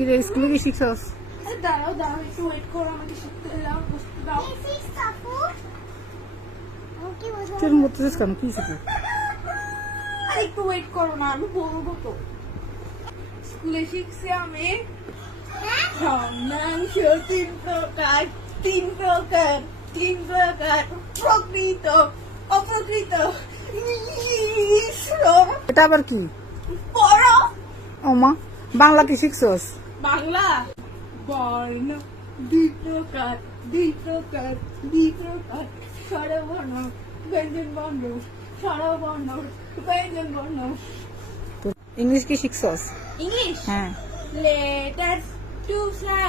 কি রে স্কুলে কি শিখছস? দাঁড়াও দাঁড়াও একটু ওয়েট করো, আমাকে শিখতে দাও, বসতে দাও। তুই বলতেছিস কেন? কি শিখবি? আর একটু ওয়েট করো না, আমি বলবো তো। স্কুলে শিখছি আমি ভগ্নাংশ তিন প্রকার, তিন প্রকার, তিন প্রকার, প্রকৃত, অপ্রকৃত, মিশ্র। এটা আবার কি? পড়ো। ও মা, বাংলা কি শিখছস? বাংলা বর্ণ দুই প্রকার, দুই প্রকার, দুই প্রকার, স্বরবর্ণ, ব্যঞ্জন বর্ণ, স্বরবর্ণ, ব্যঞ্জন বর্ণ। ইংলিশ কি শিখছস? ইংলিশ হ্যাঁ। letters to say